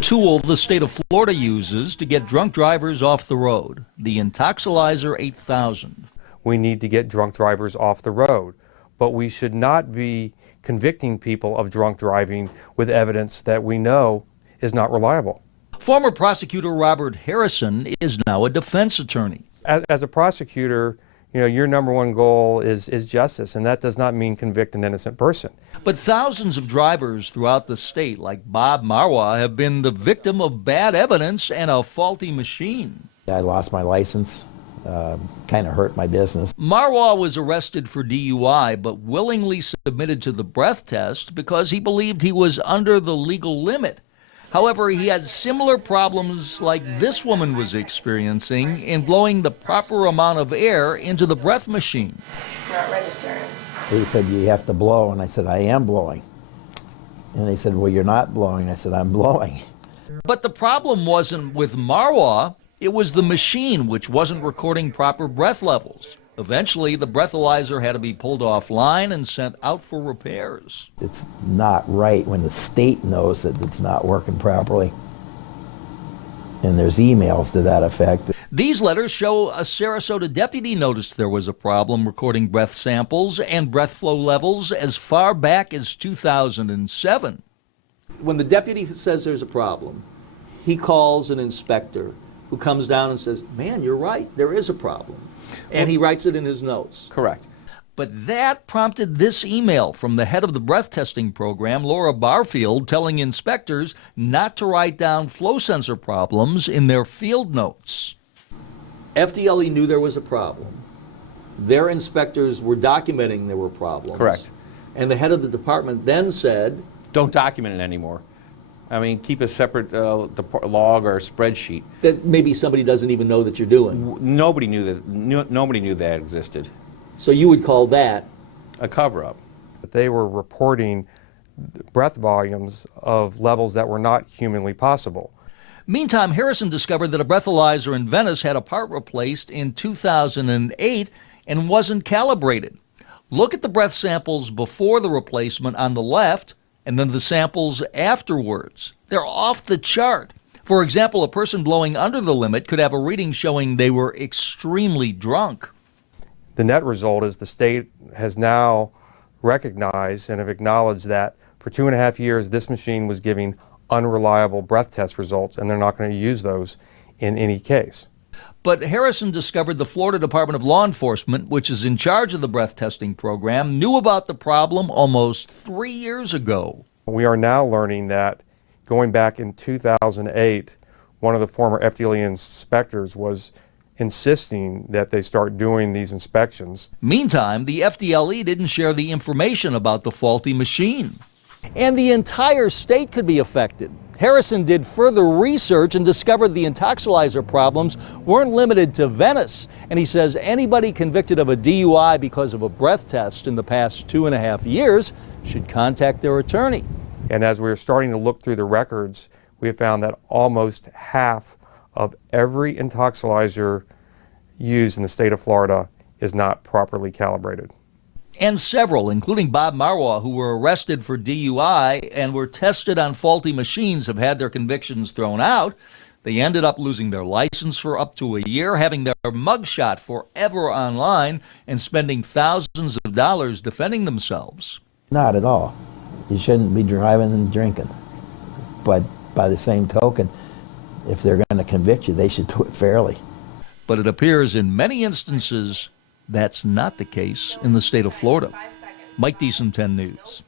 Tool the state of Florida uses to get drunk drivers off the road, the Intoxilizer 8000. We need to get drunk drivers off the road, but we should not be convicting people of drunk driving with evidence that we know is not reliable. Former prosecutor Robert Harrison is now a defense attorney. As a prosecutor, your number one goal is justice, and that does not mean convict an innocent person. But thousands of drivers throughout the state, like Bob Marwa, have been the victim of bad evidence and a faulty machine. I lost my license, kind of hurt my business. Marwa was arrested for DUI, but willingly submitted to the breath test because he believed he was under the legal limit. However, he had similar problems like this woman was experiencing in blowing the proper amount of air into the breath machine. It's not registering. They said, you have to blow, and I said, I am blowing. And they said, well, you're not blowing. I said, I'm blowing. But the problem wasn't with Marwa, it was the machine which wasn't recording proper breath levels. Eventually, the breathalyzer had to be pulled offline and sent out for repairs. It's not right when the state knows that it's not working properly. And there's emails to that effect. These letters show a Sarasota deputy noticed there was a problem recording breath samples and breath flow levels as far back as 2007. When the deputy says there's a problem, he calls an inspector who comes down and says, man, you're right, there is a problem. And he writes it in his notes. Correct. But that prompted this email from the head of the breath testing program, Laura Barfield, telling inspectors not to write down flow sensor problems in their field notes. FDLE knew there was a problem. Their inspectors were documenting there were problems. Correct. And the head of the department then said, don't document it anymore. I mean, keep a separate log or a spreadsheet. that maybe somebody doesn't even know that you're doing. Nobody knew that. Nobody knew that existed. So you would call that a cover-up. They were reporting breath volumes of levels that were not humanly possible. Meantime, Harrison discovered that a breathalyzer in Venice had a part replaced in 2008 and wasn't calibrated. Look at the breath samples before the replacement on the left and then the samples afterwards. They're off the chart. For example, a person blowing under the limit could have a reading showing they were extremely drunk. The net result is the state has now recognized and have acknowledged that for 2.5 years this machine was giving unreliable breath test results, and they're not going to use those in any case. But Harrison discovered the Florida Department of Law Enforcement, which is in charge of the breath testing program, knew about the problem almost 3 years ago. We are now learning that going back in 2008, one of the former FDLE inspectors was insisting that they start doing these inspections. Meantime, the FDLE didn't share the information about the faulty machine. And the entire state could be affected. Harrison did further research and discovered the Intoxilizer problems weren't limited to Venice. And he says anybody convicted of a DUI because of a breath test in the past 2.5 years should contact their attorney. And as we're starting to look through the records, we have found that almost half of every Intoxilizer used in the state of Florida is not properly calibrated. And several, including Bob Marwa, who were arrested for DUI and were tested on faulty machines, have had their convictions thrown out. They ended up losing their license for up to a year, having their mugshot forever online, and spending thousands of dollars defending themselves. Not at all. You shouldn't be driving and drinking. But by the same token, if they're going to convict you, they should do it fairly. But it appears in many instances that's not the case in the state of Florida. Mike Deason, 10 News.